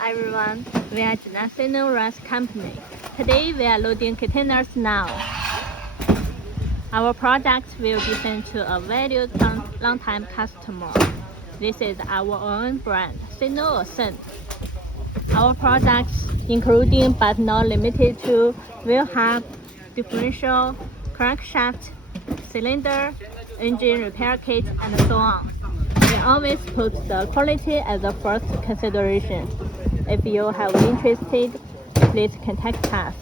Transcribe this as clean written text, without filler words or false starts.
everyone, we are Jinan Sinorise company. Today we are loading containers now. Our product will be sent to a valued long-time customer. This is our own brand, SINOASCEND. Our products, including but not limited to, wheel hub, differential, crankshaft, cylinder, engine repair kit, and so on. We always put the quality as the first consideration. If you have interested, please contact us.